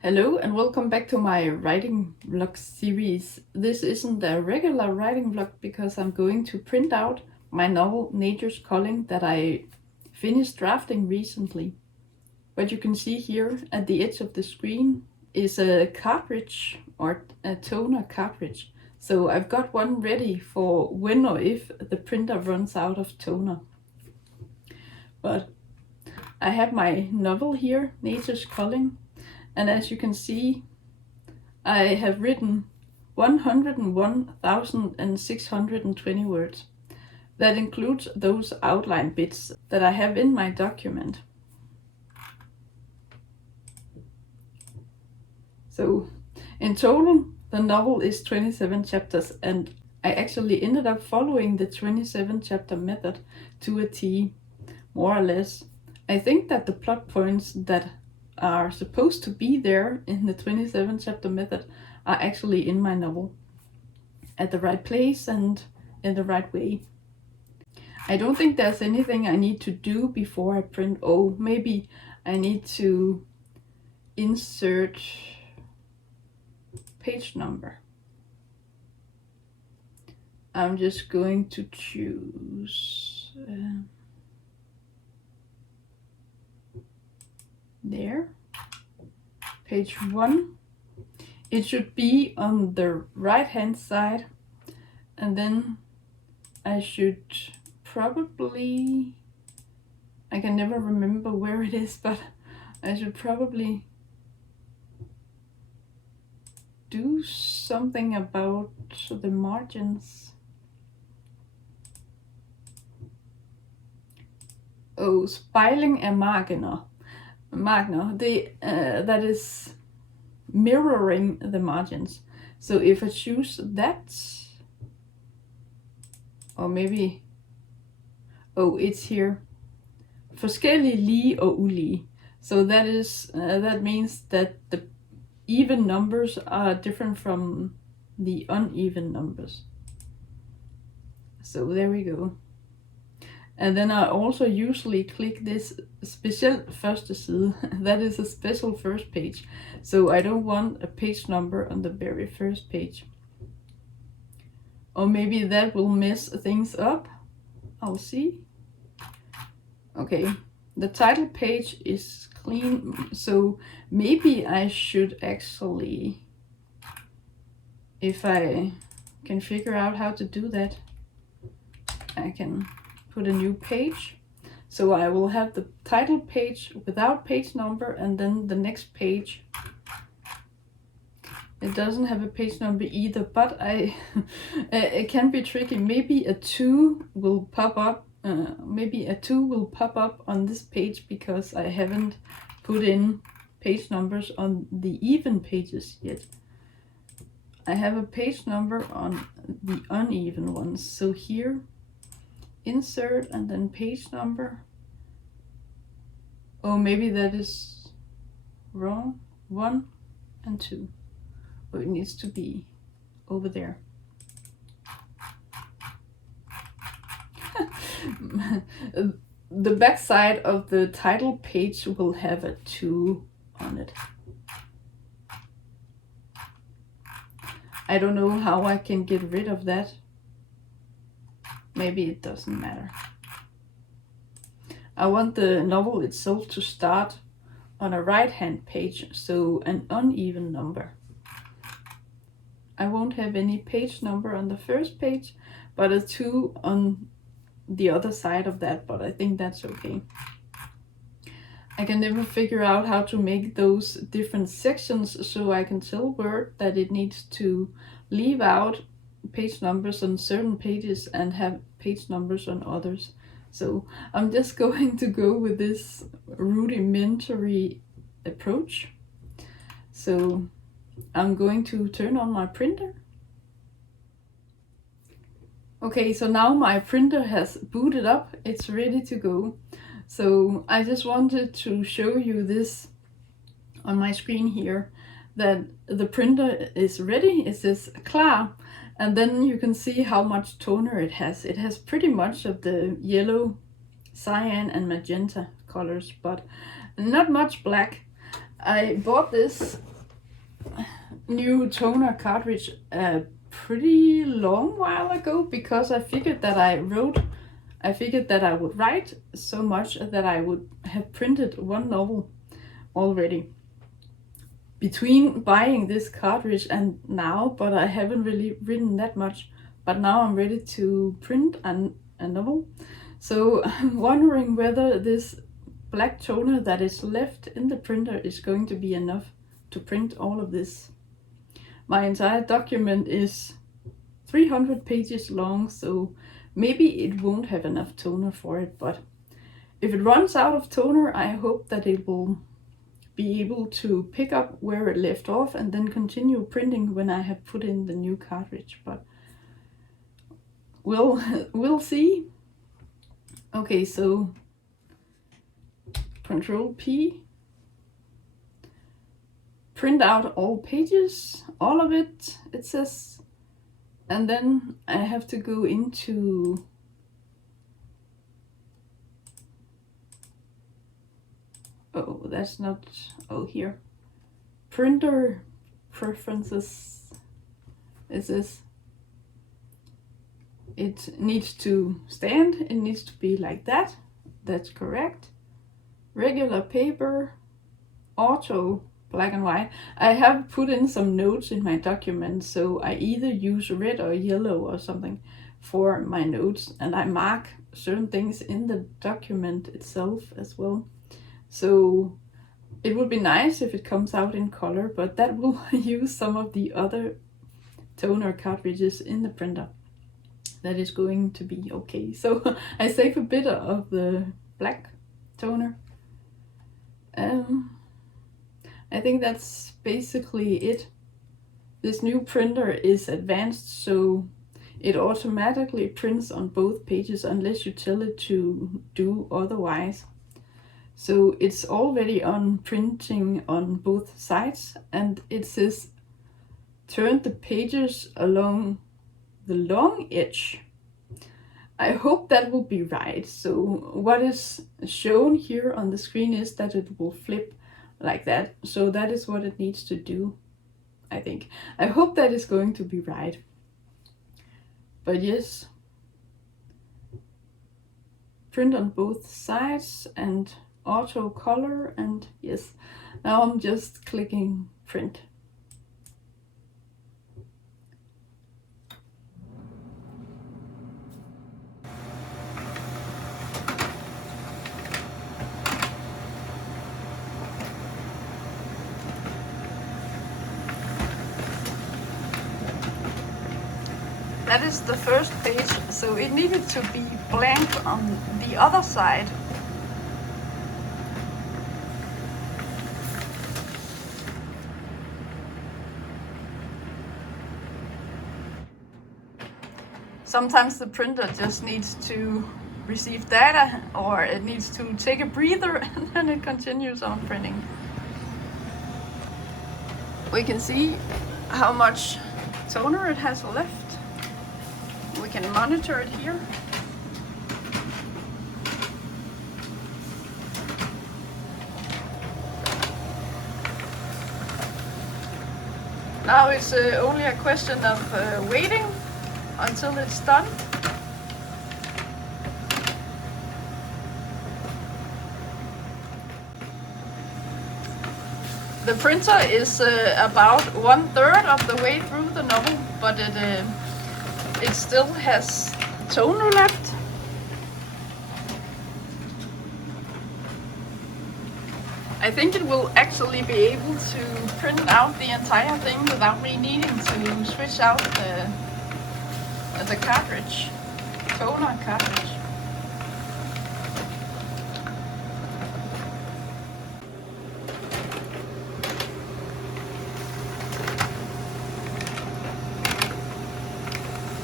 Hello and welcome back to my writing vlog series. This isn't a regular writing vlog because I'm going to print out my novel Nature's Culling that I finished drafting recently. What you can see here at the edge of the screen is a cartridge or a toner cartridge. So I've got one ready for when or if the printer runs out of toner. But I have my novel here, Nature's Culling. And as you can see, I have written 101,620 words. That includes those outline bits that I have in my document. So in total, the novel is 27 chapters, and I actually ended up following the 27 chapter method to a T, more or less. I think that the plot points that are supposed to be there in the 27 chapter method are actually in my novel at the right place and in the right way. I don't think there's anything I need to do before I print. Oh, maybe I need to insert page number. I'm just going to choose there, page 1. It should be on the right hand side, and then I should probably, I can never remember where it is, but I should probably do something about the margins. Oh, spejling af marginer. That is mirroring the margins. So if I choose that, or maybe, oh, it's here. Forskellige, lige og ulige. So that means that the even numbers are different from the uneven numbers. So there we go. And then I also usually click this special første side. That is a special first page. So I don't want a page number on the very first page. Or maybe that will mess things up. I'll see. Okay, the title page is clean, so maybe I should actually, if I can figure out how to do that, I can put a new page. So I will have the title page without page number, and then the next page, it doesn't have a page number either, but it can be tricky. Maybe a 2 will pop up. Maybe a 2 will pop up on this page because I haven't put in page numbers on the even pages yet. I have a page number on the uneven ones. So here, insert and then page number. Oh, maybe that is wrong. 1 and 2. Oh, it needs to be over there. The back side of the title page will have a 2 on it. I don't know how I can get rid of that. Maybe it doesn't matter. I want the novel itself to start on a right-hand page, so an uneven number. I won't have any page number on the first page, but a 2 on the other side of that, but I think that's okay. I can never figure out how to make those different sections so I can tell Word that it needs to leave out page numbers on certain pages and have page numbers on others. So I'm just going to go with this rudimentary approach. So I'm going to turn on my printer. Okay, so now my printer has booted up, it's ready to go. So I just wanted to show you this on my screen here, that the printer is ready. It says klar, and then you can see how much toner it has. It has pretty much of the yellow, cyan and magenta colors, but not much black. I bought this new toner cartridge a pretty long while ago because I figured that I would write so much that I would have printed one novel already between buying this cartridge and now, but I haven't really written that much. But now I'm ready to print a novel. So I'm wondering whether this black toner that is left in the printer is going to be enough to print all of this. My entire document is 300 pages long, so maybe it won't have enough toner for it, but if it runs out of toner, I hope that it will be able to pick up where it left off and then continue printing when I have put in the new cartridge, but we'll see. Okay, so Control P, print out all pages, all of it, it says, and then I have to go into that's not, here, printer preferences. Is this, it needs to stand, it needs to be like that, that's correct. Regular paper, auto, black and white. I have put in some notes in my document, so I either use red or yellow or something for my notes, and I mark certain things in the document itself as well. So it would be nice if it comes out in color, but that will use some of the other toner cartridges in the printer. That is going to be okay. So I save a bit of the black toner. I think that's basically it. This new printer is advanced, so it automatically prints on both pages unless you tell it to do otherwise. So it's already on printing on both sides, and it says turn the pages along the long edge. I hope that will be right. So what is shown here on the screen is that it will flip like that. So that is what it needs to do, I think. I hope that is going to be right. But yes, print on both sides and auto color, and yes, now I'm just clicking print. That is the first page, so it needed to be blank on the other side. Sometimes the printer just needs to receive data, or it needs to take a breather, and then it continues on printing. We can see how much toner it has left. We can monitor it here. Now it's only a question of waiting until it's done. The printer is about 1/3 of the way through the novel, but it still has toner left. I think it will actually be able to print out the entire thing without me needing to switch out the cartridge, toner cartridge.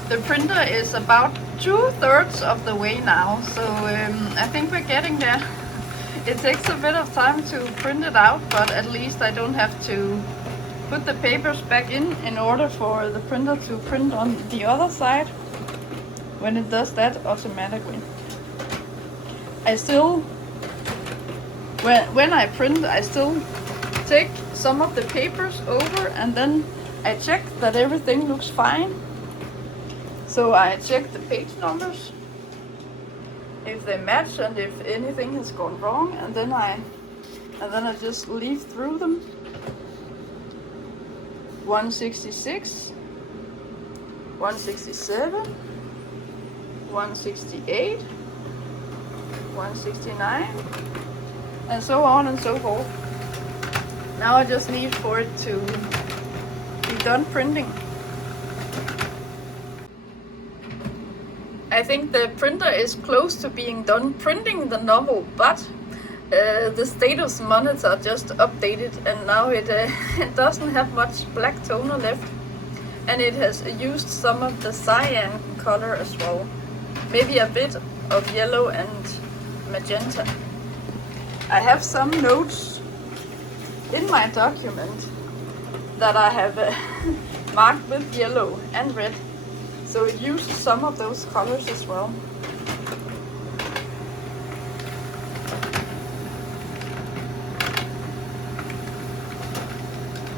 The printer is about 2/3 of the way now, so I think we're getting there. It takes a bit of time to print it out, but at least I don't have to put the papers back in order for the printer to print on the other side when it does that automatically. I still, when I print, I still take some of the papers over and then I check that everything looks fine. So I check the page numbers, if they match and if anything has gone wrong, and then I just leaf through them. 166, 167, 168, 169, and so on and so forth. Now I just need for it to be done printing. I think the printer is close to being done printing the novel, but the status monitor just updated and now it doesn't have much black toner left, and it has used some of the cyan color as well, maybe a bit of yellow and magenta. I have some notes in my document that I have marked with yellow and red, so it used some of those colors as well.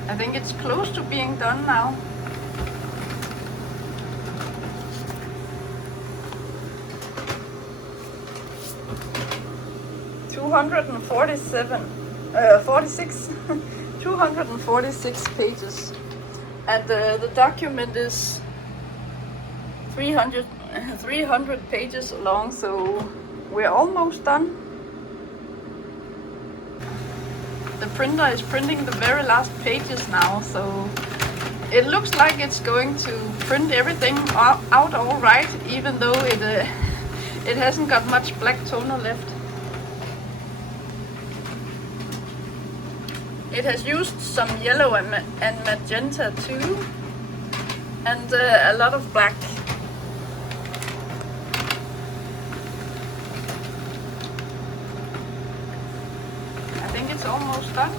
I think it's close to being done now. $246 pages, and the document is 300 pages long, so we're almost done. The printer is printing the very last pages now, so it looks like it's going to print everything out all right, even though it hasn't got much black toner left. It has used some yellow and magenta too, and a lot of black. I think it's almost done.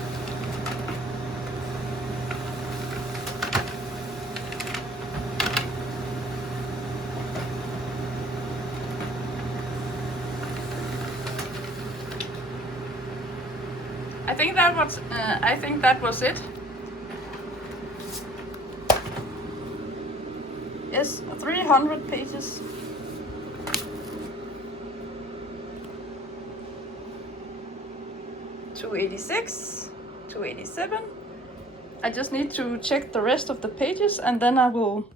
I think that was it. Yes, 300 pages. $286, $287. I just need to check the rest of the pages, and then I will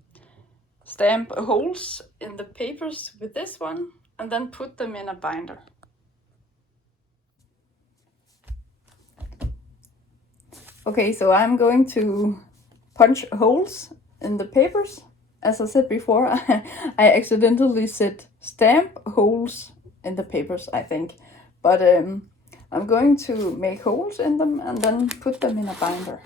stamp holes in the papers with this one and then put them in a binder. Okay, so I'm going to punch holes in the papers. As I said before, I accidentally said stamp holes in the papers, I think. But I'm going to make holes in them and then put them in a binder.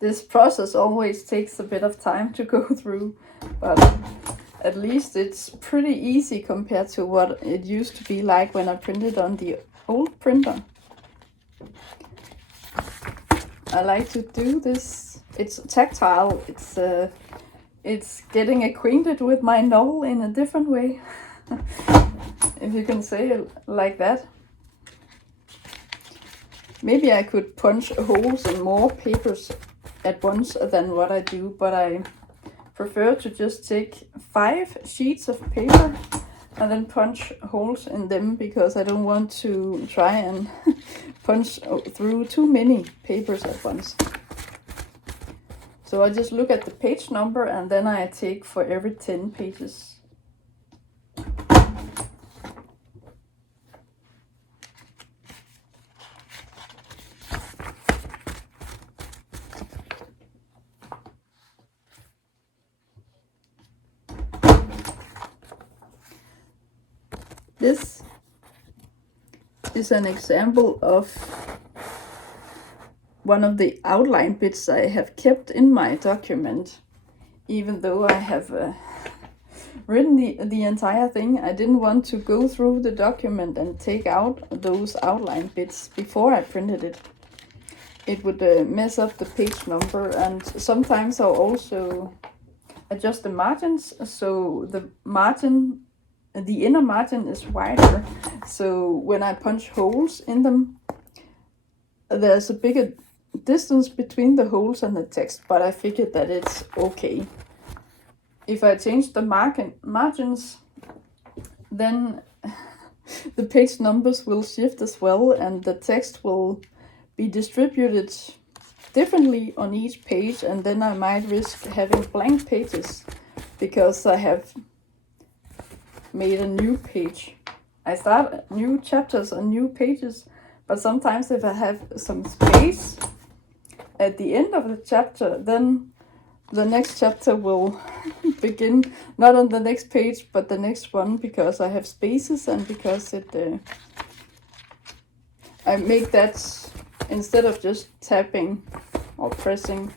This process always takes a bit of time to go through, but at least it's pretty easy compared to what it used to be like when I printed on the old printer. I like to do this. It's tactile. It's getting acquainted with my novel in a different way, if you can say it like that. Maybe I could punch holes in more papers at once than what I do, but I prefer to just take 5 sheets of paper and then punch holes in them, because I don't want to try and punch through too many papers at once. So I just look at the page number and then I take for every 10 pages. This is an example of one of the outline bits I have kept in my document. Even though I have written the entire thing, I didn't want to go through the document and take out those outline bits before I printed it. It would mess up the page number, and sometimes I'll also adjust the margins so the inner margin is wider, so when I punch holes in them, there's a bigger distance between the holes and the text, but I figured that it's okay. If I change the margins, then the page numbers will shift as well, and the text will be distributed differently on each page, and then I might risk having blank pages because I have made a new page. I start new chapters on new pages, but sometimes if I have some space at the end of the chapter, then the next chapter will begin not on the next page but the next one, because I have spaces and because I make that, instead of just tapping or pressing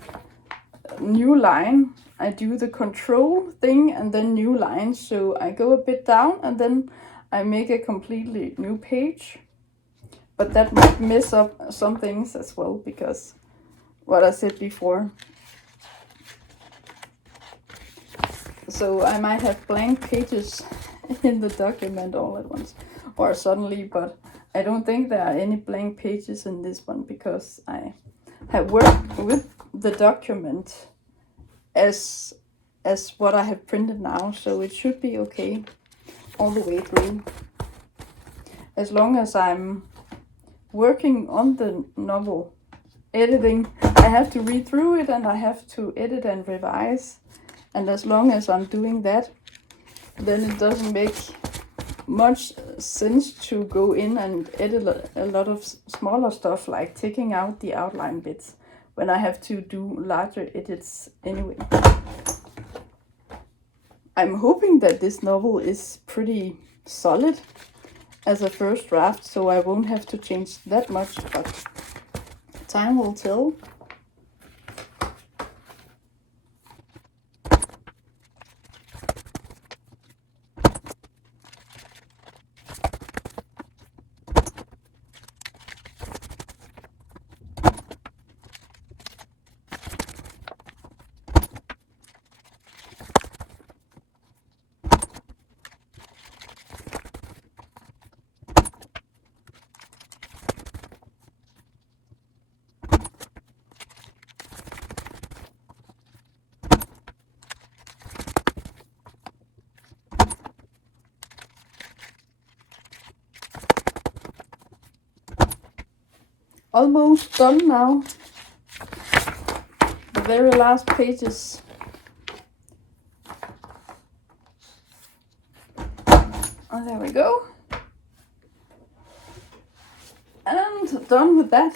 new line, I do the control thing and then new line. So I go a bit down and then I make a completely new page. But that might mess up some things as well, because what I said before. So I might have blank pages in the document all at once or suddenly, but I don't think there are any blank pages in this one because I have worked with the document as what I have printed now, so it should be okay all the way through. As long as I'm working on the novel, editing, I have to read through it and I have to edit and revise. And as long as I'm doing that, then it doesn't make much sense to go in and edit a lot of smaller stuff, like taking out the outline bits, when I have to do larger edits anyway. I'm hoping that this novel is pretty solid as a first draft, so I won't have to change that much, but time will tell. Almost done now. The very last pages. Oh, there we go. And done with that.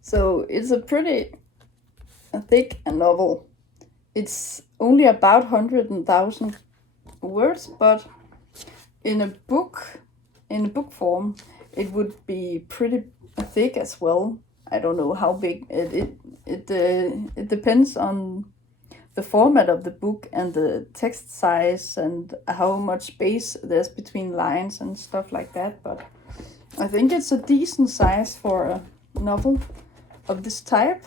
So it's a pretty thick novel. It's only about 100,000 words, but in a book form, it would be pretty thick as well. I don't know how big it depends on the format of the book and the text size and how much space there's between lines and stuff like that, but I think it's a decent size for a novel of this type.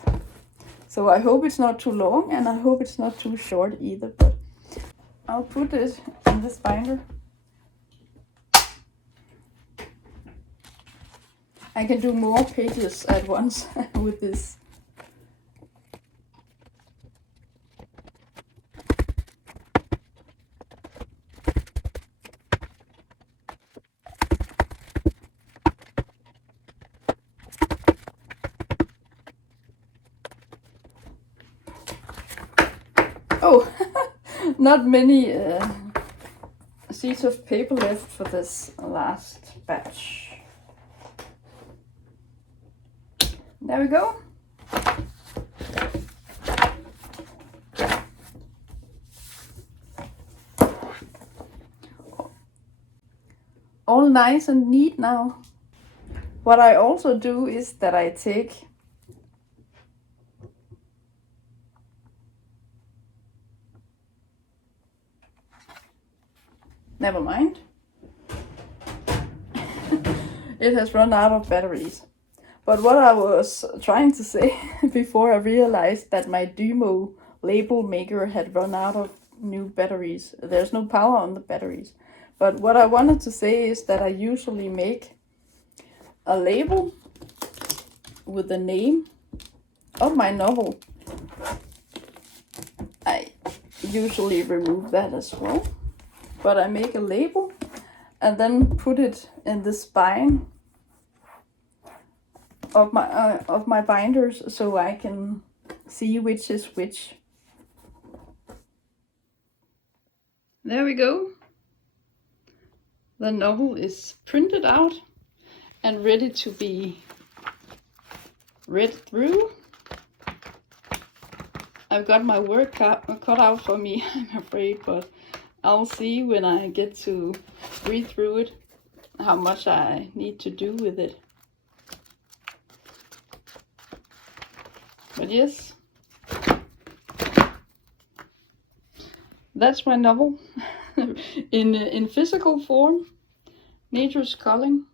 So I hope it's not too long, and I hope it's not too short either, but I'll put it in this binder. I can do more pages at once with this. Oh, not many sheets of paper left for this last batch. There we go. all nice and neat now. What I also do is that I take never mind. It has run out of batteries. But what I was trying to say before I realized that my Dymo label maker had run out of new batteries. There's no power on the batteries. But what I wanted to say is that I usually make a label with the name of my novel. I usually remove that as well. But I make a label and then put it in the spine of my binders so I can see which is which. There we go. The novel is printed out and ready to be read through. I've got my work cut out for me, I'm afraid, but I'll see when I get to read through it how much I need to do with it. But yes, that's my novel in physical form, Nature's Culling.